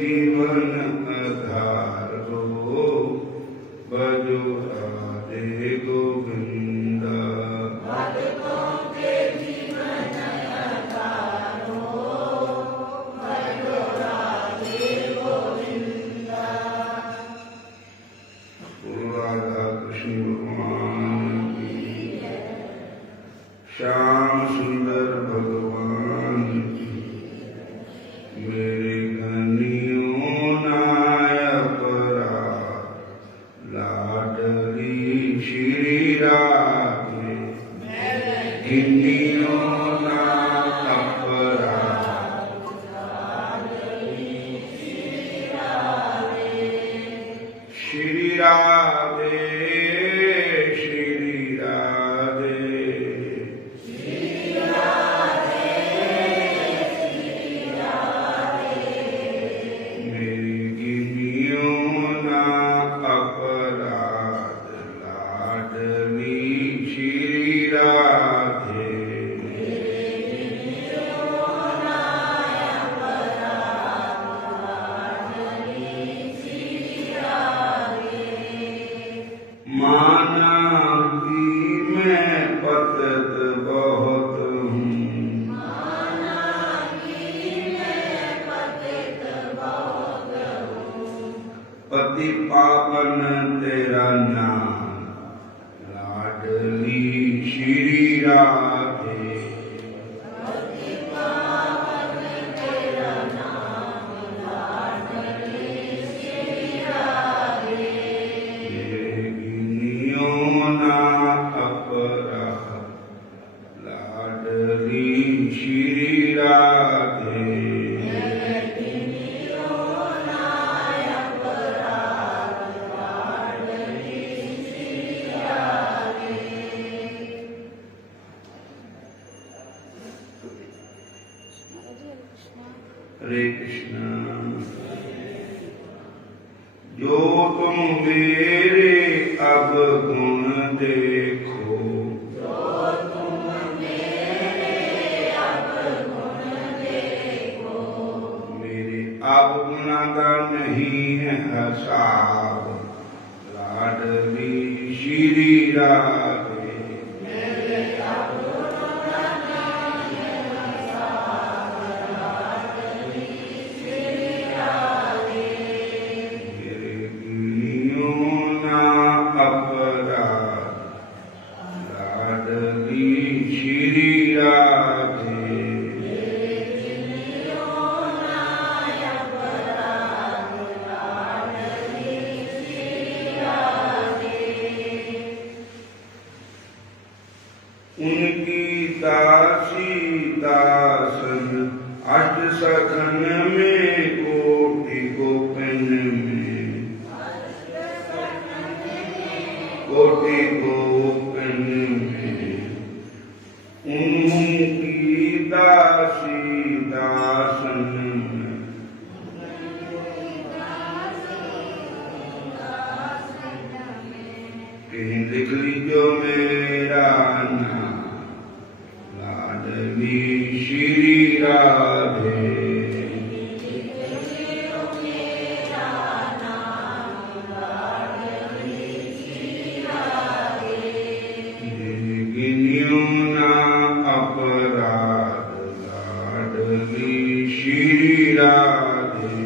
जीवन आधार हो, भजो राधे गोविंदा। भक्तों के जीवन आधार हो, भजो राधे गोविंदा। राधा कृष्ण भगवान की, श्याम सुंदर भगवान की। मेरे कनियों नायपरा, लाडली श्री राधे। कनियों नायपरा, श्री राधे, श्री राधे। मेरी गिनियों ना अपराध, लाडली श्री राधे। माना कि मैं पतित बहुत हूँ, पति पावन तेरा नाम, लाडली श्री राधे। मेरे गिनियों ना अपराध, लाडली श्री राधे। हरे कृष्ण। जो तुम मेरे अब गुण देखो, मेरे अब गुणा का नहीं है हिसाब, लाडली श्री राधे। मेरे गिनियों ना अपराध, लाडली श्री राधे। उनकी दासी दासन, अष्ट सखन में कोटि गोपन में, कोटि गोपन में। उनकी दासी दासन में, कहीं लिख लीजो मेरा नाम, लाडली श्री राधे। मेरी गिनियों ना अपराध, लाडली श्री राधे।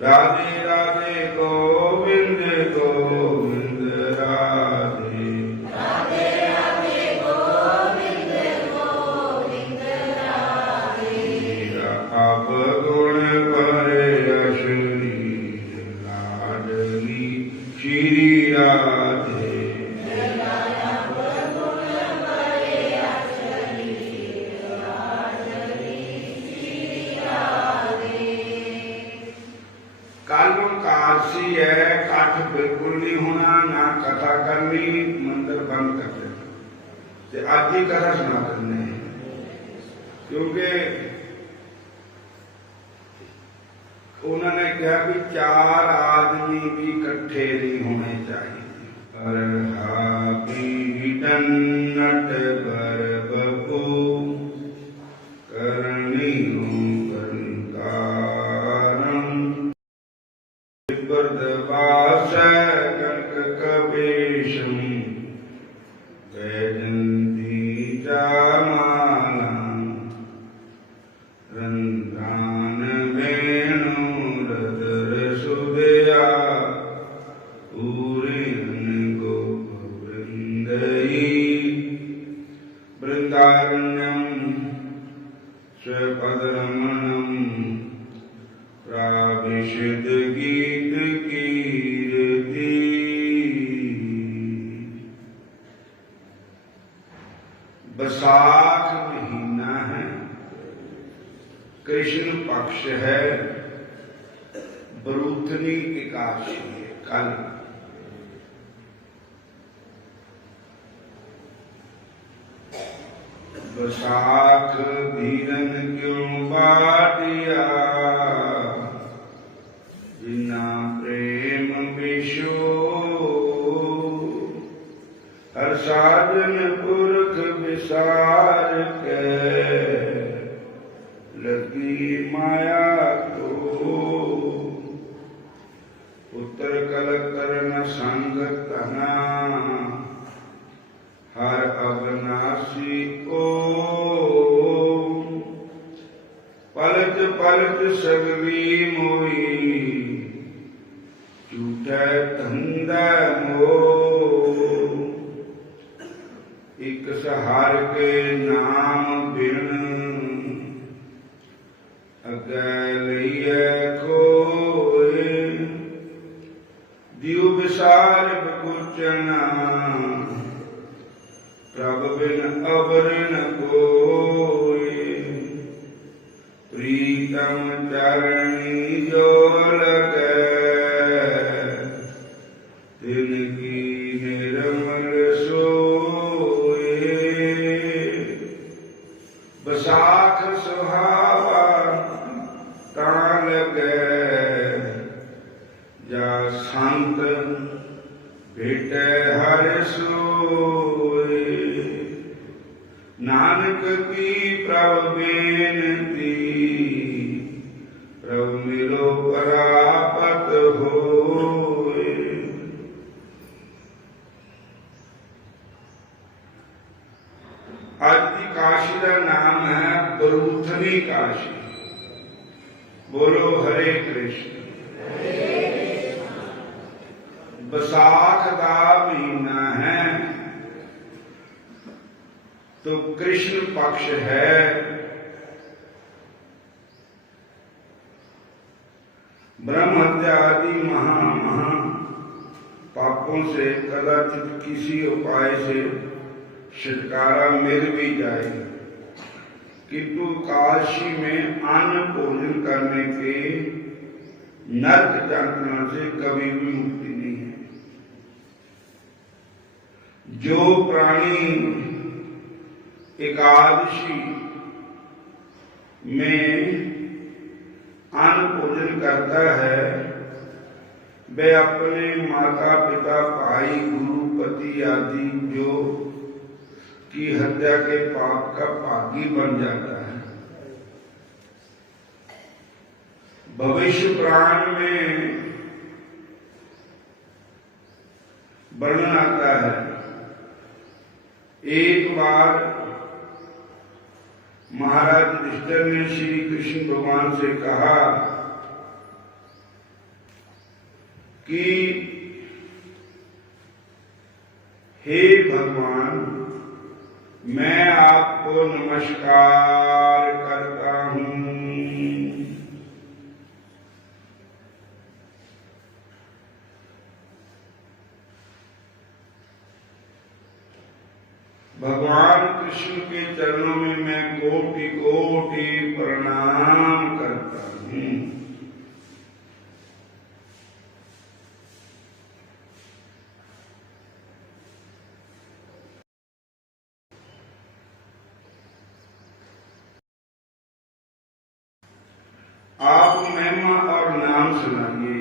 राधे राधे गोविंद गोविंद राधे। राधे राधे गोविंद गोविंद राधे। मेरा अब गुण भरे अशरीर, लाडली श्री राधे। कालम काशी है, काठ बिल्कुल नहीं होना, ना कथा करनी, मंदिर बंद कर देना। आज ही कथा सुना करने, क्योंकि उन्होंने कहा कि 4 आदमी भी इकट्ठे नहीं होने चाहिए। नट बर बपू करणीयो करनिकारम बर्दवास कनक कपेशम वैजंती जामालम रंध्रान वेणु रदर सुदया वृंदारण्यम स्वपदरमणम प्राविशद गीत कीर्ति। बैसाख महीना है, कृष्ण पक्ष है, बरूथनी एकादशी है कल। बैसाख धीरन क्यों बाटिया जिना प्रेम विशो हर साधन पुरख विसार के लगी माया को पुत्र कल करन संग तना हर अविनाशी को पलट पलट सगली मोई झूठे धंधा मो एक सहार के नाम बिन अगलिए खोए दियो विसार बकुचना प्रभ बिन अवर न कोई प्रीतम चरणी जो लगे तिनकी निर्मल सोए। बैसाख सुहावा तान लगे जा संत भेटे हर सोए। नानक की प्रभ बेनती प्रभ मिलो परापत होए। आज की काशी का नाम है बरूथनी काशी। बोलो हरे कृष्ण। बैसाख का महीना है तो कृष्ण पक्ष है। ब्रह्म हत्या आदि महा पापों से कदाचित किसी उपाय से छुटकारा मिल भी जाए, किंतु काशी में अन्न भोजन करने के नरक यातना से कभी भी मुक्ति नहीं है। जो प्राणी एकादशी में अन्न भोजन करता है वे अपने माता पिता भाई गुरु पति आदि जो की हत्या के पाप का भागी बन जाता है। भविष्य पुराण में वर्णन आता है, एक बार महाराज युधिष्ठिर ने श्री कृष्ण भगवान से कहा कि हे भगवान, मैं आपको नमस्कार करता हूं। भगवान कृष्ण के चरणों में मैं कोटि कोटि प्रणाम करता हूं। आप महिमा और नाम सुनाइए।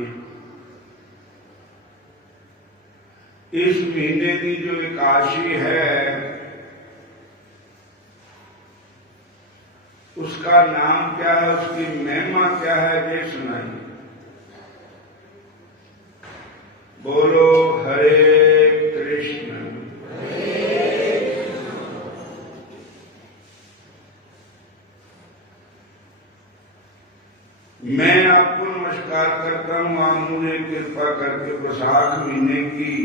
इस महीने की जो एकादशी है उसका नाम क्या है, उसकी महिमा क्या है, ये सुनाइए। बोलो हरे कृष्ण। मैं आपको नमस्कार करता हूं। आप मुझे कृपा करके वैशाख महीने की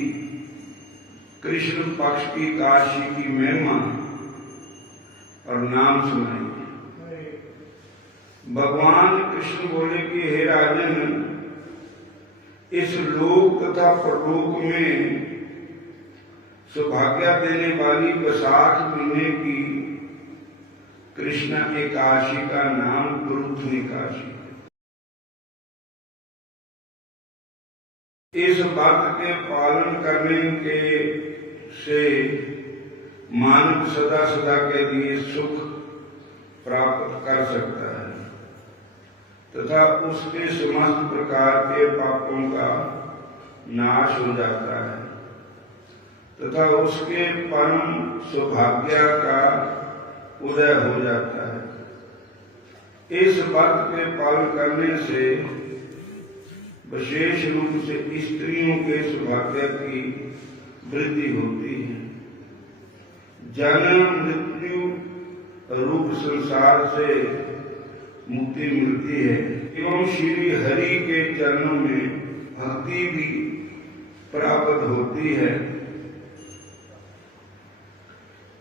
कृष्ण पक्ष की एकादशी की महिमा और नाम सुनाइए। भगवान कृष्ण बोले कि हे राजन, इस लोक तथा परलोक में सौभाग्य देने वाली वैशाख महीने की कृष्ण एकादशी का नाम गुरुत्व एकादशी। इस व्रत के पालन करने के से मानव सदा सदा के लिए सुख प्राप्त कर सकता है तथा उसके समस्त प्रकार के पापों का नाश हो जाता है तथा उसके परम सौभाग्य का उदय हो जाता है। इस व्रत के पालन करने से विशेष रूप से स्त्रियों के सौभाग्य की वृद्धि होती है। जन्म मृत्यु रूप संसार से मुक्ति मिलती है एवं श्री हरि के चरणों में भक्ति भी प्राप्त होती है।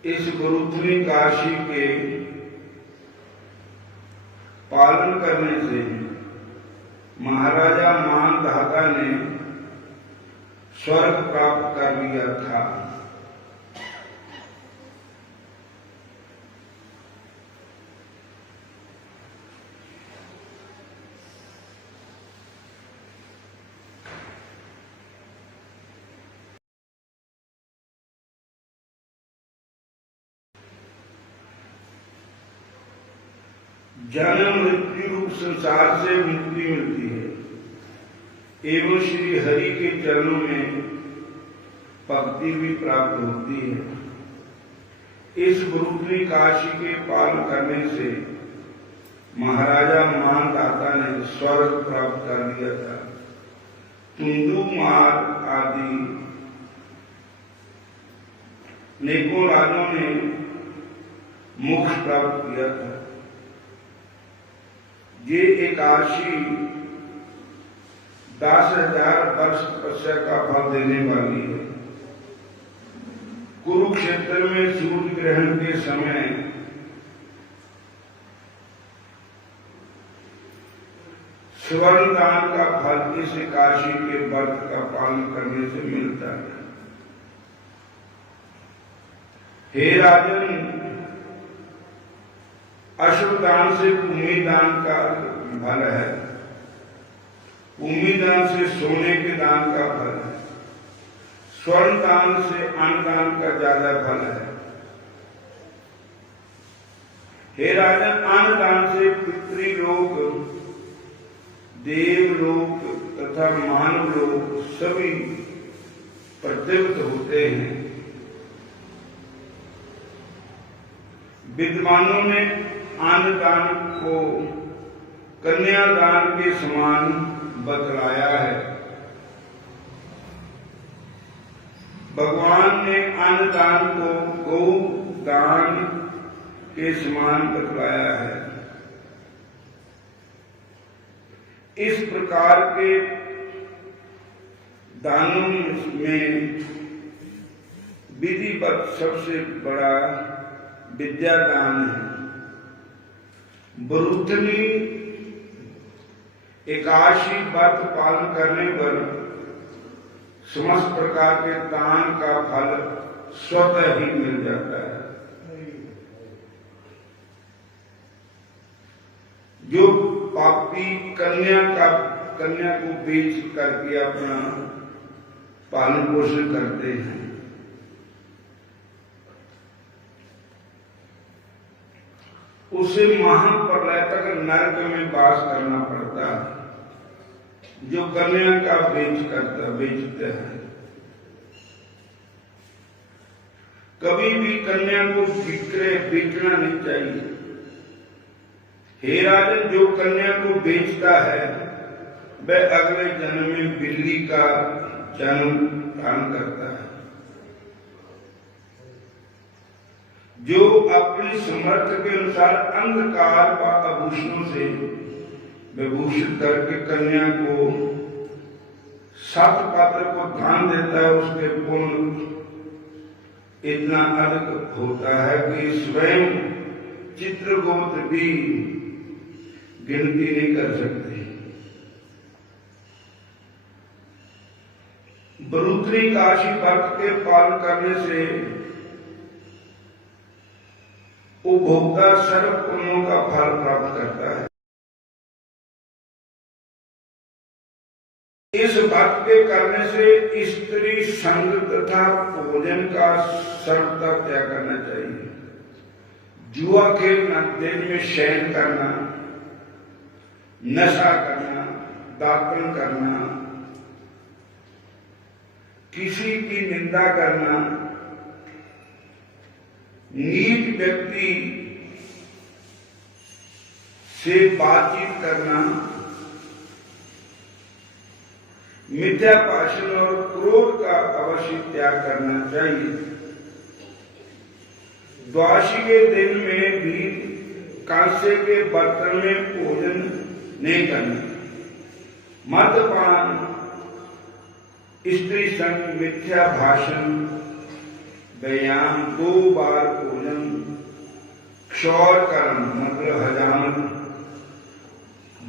इस गुरुत्व एकादशी के पालन करने से महाराजा मानधाता ने स्वर्ग प्राप्त कर लिया था। जन्म मृत्यु रूप संसार से मुक्ति मिलती है एवं श्री हरि के चरणों में भक्ति भी प्राप्त होती है। इस गुरुत्व एकादशी के पालन करने से महाराजा मानधाता ने स्वर्ग प्राप्त कर लिया था। तुंदुमार आदि नेकों राजों ने मोक्ष प्राप्त किया था। ये एकादशी 10,000 वर्ष तपस्या का फल देने वाली है। कुरुक्षेत्र में सूर्य ग्रहण के समय स्वर्ण दान का फल इस एकादशी के व्रत का पालन करने से मिलता है। हे राजन, अश्वदान से भूमि दान का फल है, भूमि दान से सोने के दान का फल है, स्वर्ण दान से अन्न दान का ज्यादा फल है। हे राजन, अन्न दान से पितृलोक, देवलोक तथा मानव लोक सभी प्रदीप्त होते हैं। विद्वानों ने अन्न दान को कन्यादान के समान बतलाया है। भगवान ने अन्न दान को गौ दान के समान बतलाया है। इस प्रकार के दानों में विधिवत सबसे बड़ा विद्यादान है। गुरुत्वी एकादशी व्रत पालन करने पर समस्त प्रकार के दान का फल स्वतः ही मिल जाता है। जो पापी कन्या को बेच करके अपना पालन पोषण करते हैं, उसे महाप्रलय तक नरक में वास करना पड़ता है। जो कन्या का बेचते हैं कभी भी कन्या को बेचना नहीं चाहिए। हे राजन, जो कन्या को बेचता है वह अगले जन्म में बिल्ली का जन्म धारण करता है। जो अपनी समर्थ के अनुसार अंधकार व आभूषणों से विभूषित करके कन्या को सात पात्र को दान देता है, उसके पुण्य इतना अधिक होता है कि स्वयं चित्रगुप्त भी गिनती नहीं कर सकते। बरूत्री काशी व्रत के पालन करने से उपभोक्ता सर्व पुण्यों का फल प्राप्त करता है। इस व्रत के करने से स्त्री संग तथा भोजन का सर्वथा त्याग करना चाहिए। जुआ खेलना, दिन में शयन करना, नशा करना, दातन करना, किसी की निंदा करना, नीच व्यक्ति से बातचीत करना, मिथ्या भाषण और क्रोध का अवश्य त्याग करना चाहिए। द्वादशी के दिन में भी कांसे के बर्तन में भोजन नहीं करना। मद्यपान, स्त्री संग, मिथ्या भाषण, व्यायाम, 2 बार भोजन, क्षौर कर्म मतलब हजामत,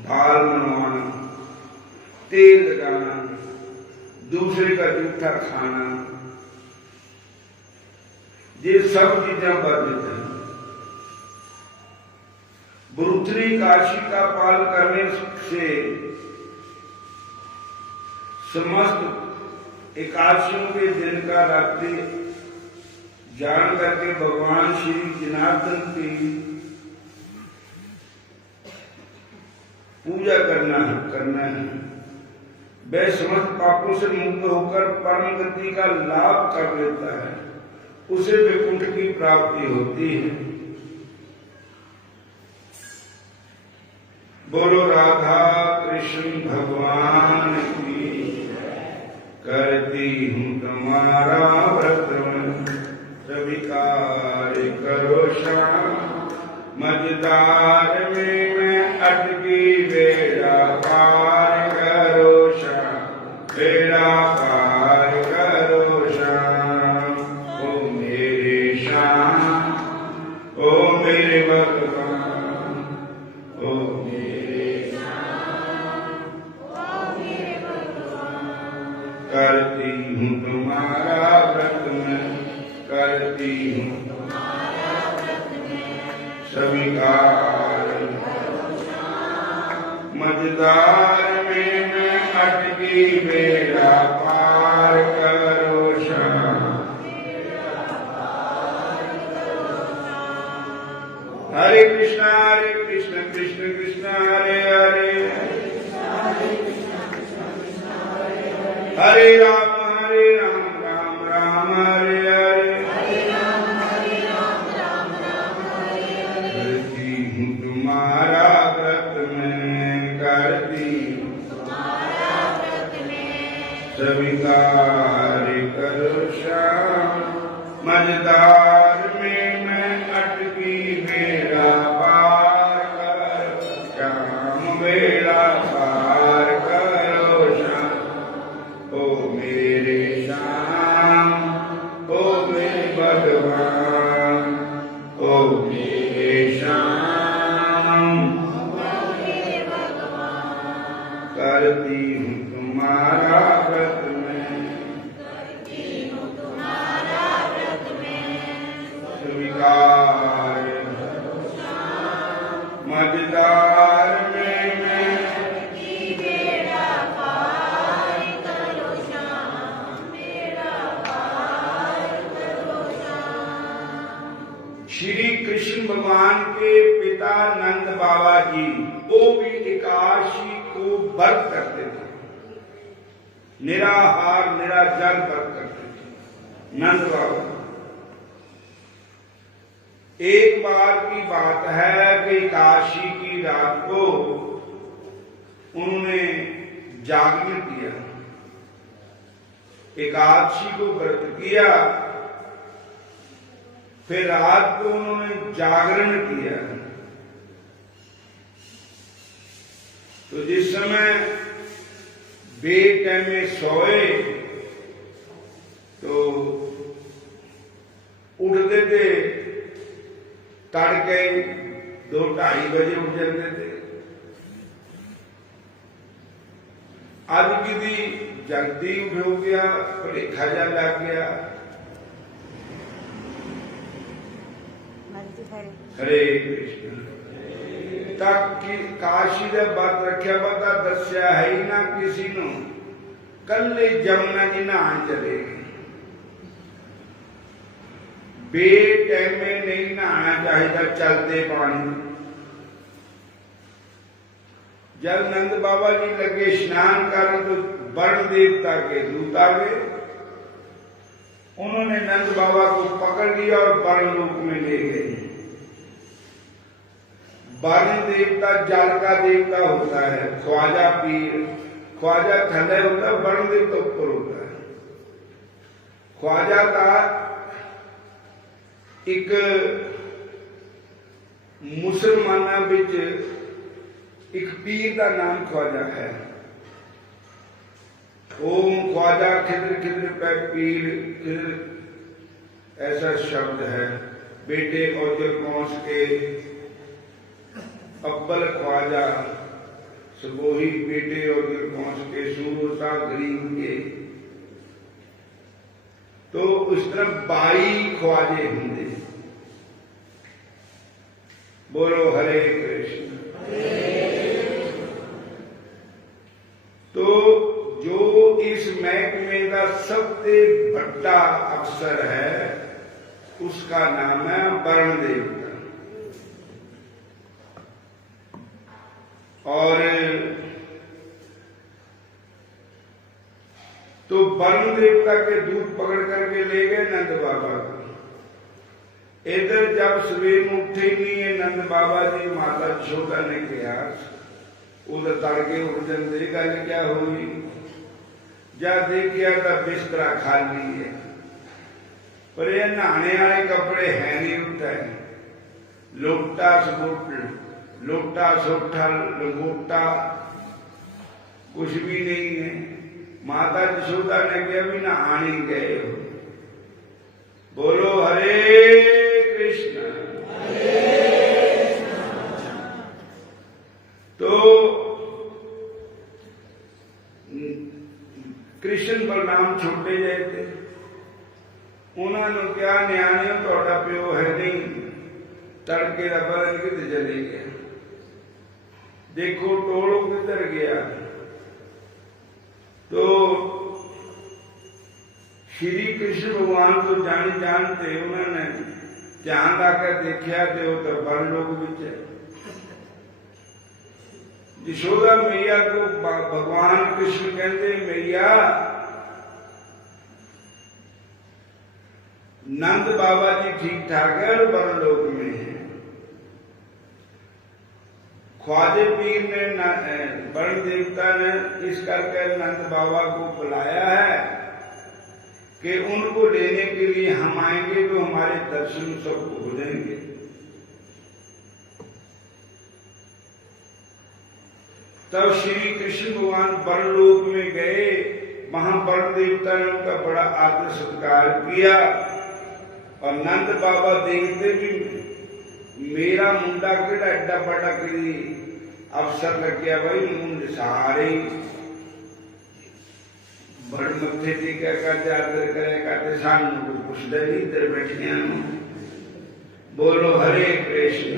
बाल मनवाना, तेल लगाना, दूसरे का जूठा खाना, ये सब चीजें वर्जित है। बरूत्री काशी का पालन करने से समस्त एकादशियों के दिन का रात्रि जान करके भगवान श्री जनार्दन की पूजा करना है। वह समस्त पापों से मुक्त होकर परम गति का लाभ कर लेता है, उसे वैकुंठ की प्राप्ति होती है। बोलो राधा कृष्ण भगवान की। करती हूँ तुम्हारा व्रत, सभी कार्य करो श्याम। मझधार में मैं अटकी, बेड़ा पार करो श्याम, बेड़ा पार करो श्याम। ओ मेरे श्याम, ओ मेरे भगवान, ओ मेरे श्याम, ओ मेरे भगवान। करती हूँ तुम्हारा व्रत मैं, करती हूँ सभी कार्य। मझधार में मैं अटकी, बेड़ा पार करो श्याम। हरे कृष्ण कृष्ण कृष्ण हरे हरे, हरे राम राम राम हरे हरे। करती हूँ तुम्हारा व्रत मैं, करती सभी कार्य करो श्याम। मझधार में मैं अटकी, बेड़ा पार करो श्याम, बेड़ा पार करो श्याम। ओ मेरे श्याम, ओ मेरे भगवान, ओ मेरे श्याम, करती हूँ तुम्हारा व्रत मैं, स्वीकार। मझधार में मैं श्री कृष्ण भगवान के पिता नंद बाबा जी वो भी एकादशी को व्रत करते थे, निराहार निराजल व्रत करते थे। नंद बाबा एक बार की बात है कि काशी की रात को उन्होंने जागरण किया, एकादशी को व्रत किया, फिर रात को उन्होंने जागरण किया। तो जिस समय बेटैमे में सोए तो उठते थे तड़के 2-2:30 बजे उठ जाते थे। आज किसी जल्दी उठ हो गया, भलेखा जा लग गया। हरे कृष्ण तक की काशी दे बात रखिया पता दस्या है ही ना किसी नो, कल्ले जमुना जी नहान चले गए। बेटैम में नहीं नहाना चाहिए चलते पानी। जब नंद बाबा जी लगे स्नान कर तो वरुण देवता के दूत आ गए। उन्होंने नंद बाबा को पकड़ लिया और वरुण लोक में ले गए। वरुण देवता जल का देवता होता है, ख्वाजा पीर, ख्वाजा थले होता है, वरुण देवता ऊपर होता है। ख्वाजा का एक मुसलमाना विच एक पीर का नाम ख्वाजा है। ओम ख्वाजा खिद्र खिद्र पे पीर, खिद्र ऐसा शब्द है। बेटे औजल कौंस के अब्बल ख्वाजा सबोही बेटे औजल कौंस के सूरसा गरीब के। तो उस तरह 22 ख्वाजे होंगे। बोलो हरे कृष्ण। तो जो इस महकमे का सबसे बड़ा अफसर है उसका नाम है वरुण देवता। और तो वरुण देवता के दूत पकड़ करके ले गए नंद बाबा को। इधर जब सवेर में उठे नहीं है नंद बाबा जी, माता यशोदा ने कहा उधर तड़के उठ जाते, गल क्या हुई? जब देखिया तो बिस्तरा खाली है, पर ये नहाने वाले कपड़े है नहीं उठा है। लोटा सोटा लंगोटा कुछ भी नहीं है। माता यशोदा ने कहा भी नहा नहीं गए हो। बोलो हरे कृष्ण। तो कृष्ण बलराम छोटे जाए थे। उन्होंने क्या न्याणे थोड़ा प्यो है नहीं, तड़के का बदल किधर चले गया। देखो टोलो किधर गया। तो श्री कृष्ण भगवान तो जानते, उन्होंने ध्यान लाकर देखा तो वन लोग विच है। यशोदा मैया को भगवान कृष्ण कहते, मैया नंद बाबा जी ठीक ठाक है और वन लोक में है। ख्वाजे पीर ने वरुण देवता ने इस करके नंद बाबा को बुलाया है कि उनको लेने के लिए हम आएंगे तो हमारे दर्शन सबको हो जाएंगे। तब श्री कृष्ण भगवान वरुणलोक में गए। वहां वरुण देवता ने उनका बड़ा आदर सत्कार किया और नंद बाबा देखते भी मेरा मुंडा केड़ा एडा बड़ा कि अफसर लग गया भाई, मुंड सारे बड़ मथे टेका करते आदर करे करते सानू को पुछदे नहीं इधर बैठिया। बोलो हरे कृष्ण।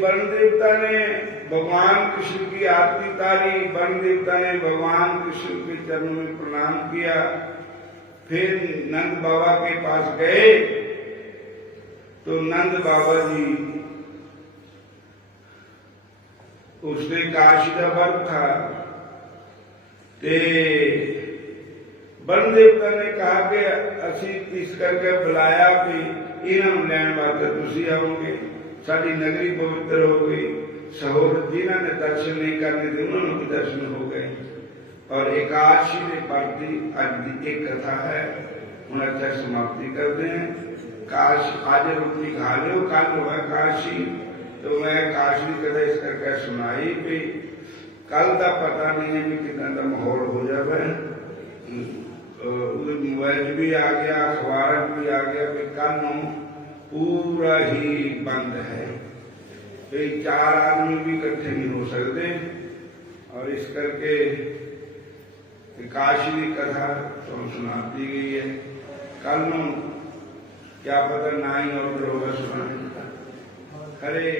वरुण देवता ने भगवान कृष्ण की आरती तारी। वरुण देवता ने भगवान कृष्ण के चरणों में प्रणाम किया। फिर नंद बाबा के पास गए तो नंद बाबा जी उसने काशी का व्रत था ते वरुण देवता ने कहा कि असी इस करके बुलाया भी इन्हों लैन वास्ते तुसी आओगे, साडी नगरी पवित्र हो गई। सहोदर जिन्हों ने दर्शन नहीं करने थे उन्होंने भी दर्शन हो गए। और एकादशी के प्रति अज की एक कथा है, हम अच्छा समाप्ति करते हैं। काश आज रोटी खा लो, कल हुआ काशी, तो मैं काशी कदा इस करके सुनाई भी कल का पता नहीं है भी कितना का माहौल हो जाए। मोबाइल भी आ गया, अखबार भी आ गया भी कल पूरा ही बंद है, भाई 4 आदमी भी इकट्ठे नहीं हो सकते। और इस करके काशी की कथा तो सुना दी गई है। कल क्या पता ना ही और होगा सुना। हरे